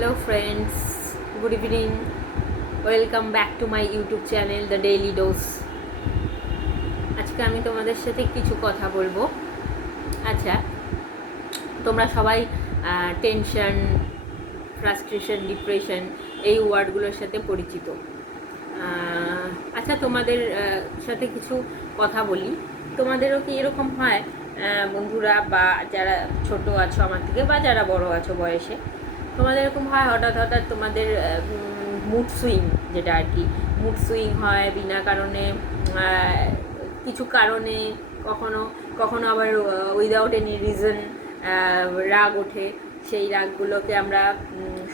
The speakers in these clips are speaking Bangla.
Hello friends, good evening. Welcome back to my YouTube channel The Daily Dose. আজকে আমি তোমাদের সাথে কিছু কথা বলবো। আচ্ছা, তোমরা সবাই টেনশন, ফ্রাস্ট্রেশন, ডিপ্রেশন এই ওয়ার্ডগুলোর সাথে পরিচিত। আচ্ছা, তোমাদের সাথে কিছু কথা বলি। তোমাদেরও কি এরকম হয় বন্ধুরা, বা যারা ছোট আছো আমার থেকে, বা যারা বড় আছো বয়সে, তোমাদের এরকম হয় হঠাৎ হঠাৎ তোমাদের মুড সুইং, যেটা আর কি মুড সুইং হয় বিনা কারণে, কিছু কারণে, কখনো কখনো আবার উইদাউট এনি রিজন রাগ ওঠে। সেই রাগগুলোকে আমরা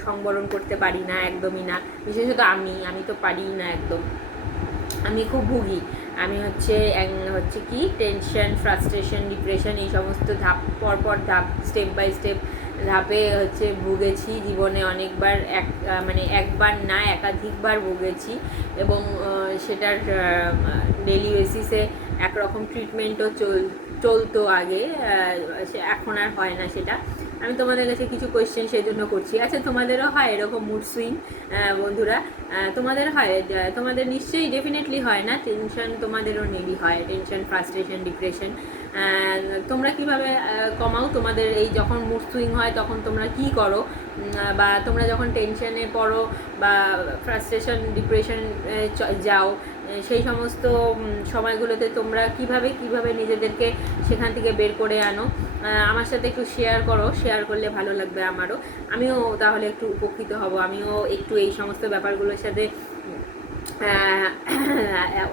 সংবরণ করতে পারি না, একদমই না। বিশেষত আমি তো পারি না একদম। আমি খুব ভুগি। আমি হচ্ছে কি টেনশন, ফ্রাস্ট্রেশন, ডিপ্রেশন এই সমস্ত ধাপ পরপর ধাপ, স্টেপ বাই স্টেপ ধাপে ভুগেছি জীবনে অনেকবার। একবার না, একাধিকবার ভুগেছি, এবং সেটার ডেলি বেসিসে একরকম ট্রিটমেন্টও চলতো আগে। এখন আর হয় না সেটা। আমি তোমাদের কাছে কিছু কোয়েশ্চেন সেই জন্য করছি। আচ্ছা, তোমাদেরও হয় এরকম মুড সুইং বন্ধুরা? তোমাদের হয়? তোমাদের নিশ্চয়ই ডেফিনেটলি হয় না? টেনশন তোমাদেরও মেবি হয়, টেনশন, ফ্রাস্ট্রেশন, ডিপ্রেশন। তোমরা কিভাবে কমাও তোমাদের এই যখন মুড সুইং হয়, তখন তোমরা কি করো? বা তোমরা যখন টেনশনে পড়ো বা ফ্রাস্ট্রেশন, ডিপ্রেশন যাও, সেই সমস্ত সময়গুলোতে তোমরা কিভাবে নিজেদেরকে সেখান থেকে বের করে আনো? আমার সাথে একটু শেয়ার করো। শেয়ার করলে ভালো লাগবে আমারও। আমিও তাহলে একটু উপকৃত হব। আমিও একটু এই সমস্ত ব্যাপারগুলোর সাথে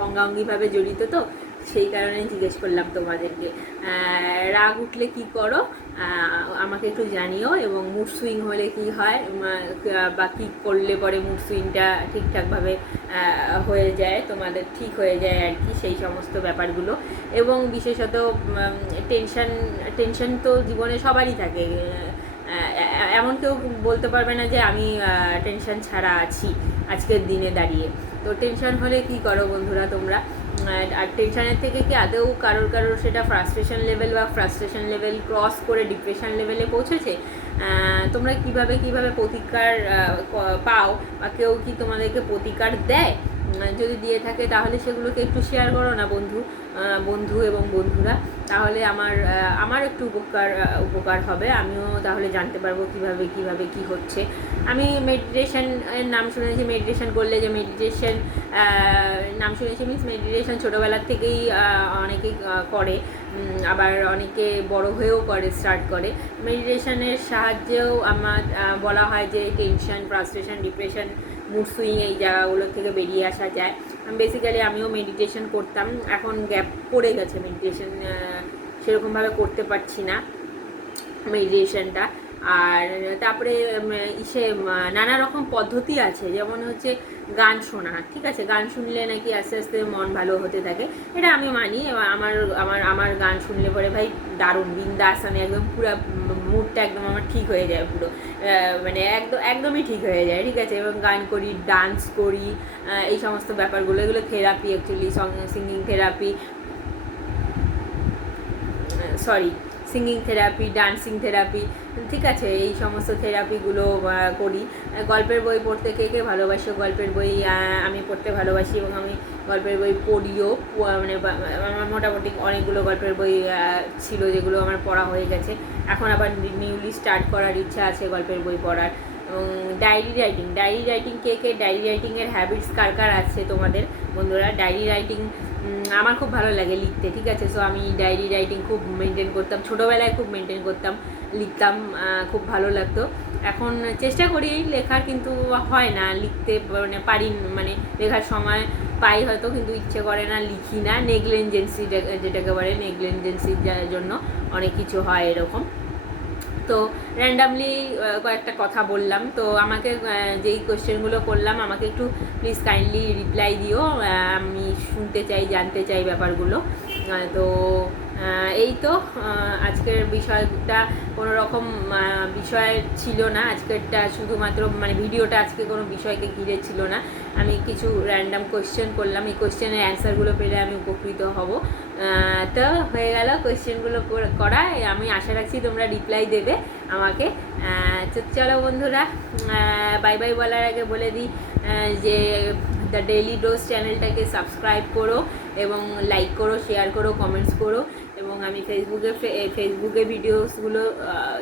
অঙ্গাঙ্গিভাবে জড়িত, তো সেই কারণে জিজ্ঞেস করলাম তোমাদেরকে। রাগ উঠলে কি করো আমাকে একটু জানিও, এবং মুড সুইং হলে কি হয়, বা কী করলে পরে মুড সুইংটা ঠিকঠাকভাবে হয়ে যায়, তোমাদের ঠিক হয়ে যায় আর কি, সেই সমস্ত ব্যাপারগুলো। এবং বিশেষত টেনশন তো জীবনে সবারই থাকে। এমন কেউ বলতে পারবে না যে আমি টেনশন ছাড়া আছি আজকের দিনে দাঁড়িয়ে। তো টেনশন হলে কি করো বন্ধুরা তোমরা? আর টেনশনের থেকে কি আদৌ কারোর সেটা ফ্রাস্ট্রেশন লেভেল বা ফ্রাস্ট্রেশন লেভেল ক্রস করে ডিপ্রেশন লেভেলে পৌঁছেছে? তোমরা কিভাবে প্রতিকার পাও, বা কেউ কি তোমাদেরকে প্রতিকার দেয়? যদি দিয়ে থাকে তাহলে সেগুলোকে একটু শেয়ার করো না বন্ধু এবং বন্ধুরা। তাহলে আমার একটু উপকার হবে। আমিও তাহলে জানতে পারবো কিভাবে কি হচ্ছে। আমি মেডিটেশনের নাম শুনেছি, মেডিটেশন করলে যে মেডিটেশন নাম শুনেছি, মিনস মেডিটেশন ছোটোবেলার থেকেই অনেকেই করে, আবার অনেকে বড় হয়েও স্টার্ট করে। মেডিটেশনের সাহায্যেও আমার বলা হয় যে tension, frustration, depression, mood swing এই জায়গাগুলো থেকে বেরিয়ে আসা যায়। বেসিক্যালি আমিও মেডিটেশন করতাম, এখন গ্যাপ পড়ে গেছে, মেডিটেশন সেরকমভাবে করতে পারছি না মেডিটেশনটা। আর তারপরে নানা রকম পদ্ধতি আছে, যেমন হচ্ছে গান শোনা। ঠিক আছে, গান শুনলে নাকি আস্তে আস্তে মন ভালো হতে থাকে, এটা আমি মানি। আমার গান শুনলে পরে ভাই দারুণ বিন্দাস, আমি একদম পুরো মুডটা একদম আমার ঠিক হয়ে যায়, পুরো একদমই ঠিক হয়ে যায়। ঠিক আছে, এবং গান করি, ডান্স করি, এই সমস্ত ব্যাপারগুলো, এগুলো therapy actually, singing therapy, singing therapy, dancing therapy. ঠিক আছে, এই সমস্ত থেরাপিগুলো করি। গল্পের বই পড়তে কে ভালোবাসে? গল্পের বই আমি পড়তে ভালোবাসি, এবং আমি গল্পের বই পড়িও। আমার মোটামুটি অনেকগুলো গল্পের বই ছিল যেগুলো আমার পড়া হয়ে গেছে। এখন আবার নিউলি স্টার্ট করার ইচ্ছা আছে গল্পের বই পড়ার। ডায়েরি রাইটিং কে ডায়েরি রাইটিংয়ের হ্যাবিটস কার আছে তোমাদের বন্ধুরা? ডায়েরি রাইটিং আমার খুব ভালো লাগে লিখতে। ঠিক আছে, সো আমি ডায়েরি রাইটিং খুব মেনটেন করতাম, ছোটোবেলায় খুব মেনটেন করতাম, লিখতাম, খুব ভালো লাগতো। এখন চেষ্টা করি লেখার, কিন্তু হয় না, লিখতে পারি, লেখার সময় পাই হয়তো, কিন্তু ইচ্ছে করে না, লিখি না। নেগলিজেন্সি যেটাকে বলে, নেগলিজেন্সির জন্য অনেক কিছু হয় এরকম। তো র্যান্ডামলি কয়েকটা কথা বললাম। তো আমাকে যেই কোয়েশ্চেনগুলো করলাম, আমাকে একটু প্লিজ কাইন্ডলি রিপ্লাই দিও। আমি শুনতে চাই, জানতে চাই ব্যাপারগুলো। তো এই তো আজকের বিষয়টা কোনো রকম বিষয় ছিল না, আজকেরটা শুধুমাত্র মানে ভিডিওটা আজকে কোনো বিষয়কে ঘিরে ছিল না। আমি কিছু র্যান্ডাম কোয়েশ্চেন করলাম, এই কোয়েশ্চেনের অ্যান্সারগুলো পেলে আমি উপকৃত হব। তো হয়ে গেল কোয়েশ্চেনগুলো করা, আমি আশা রাখছি তোমরা রিপ্লাই দেবে আমাকে। তো চলো বন্ধুরা, বাই বাই বলার আগে বলে দিই যে দ্য ডেইলি ডোজ চ্যানেলটাকে সাবস্ক্রাইব করো এবং লাইক করো, শেয়ার করো, কমেন্টস করো। এবং আমি ফেসবুকে ভিডিওসগুলো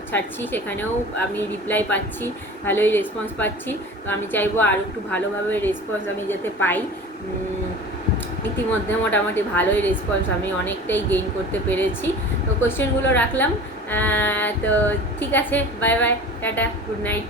ছাড়ছি, সেখানেও আমি রিপ্লাই পাচ্ছি, ভালোই রেসপন্স পাচ্ছি। তো আমি চাইবো আর একটু ভালোভাবে রেসপন্স আমি যাতে পাই। ইতিমধ্যে মোটামুটি ভালোই রেসপন্স আমি অনেকটাই গেইন করতে পেরেছি। তো কোয়েশ্চেনগুলো রাখলাম। তো ঠিক আছে, bye bye, tata, good night.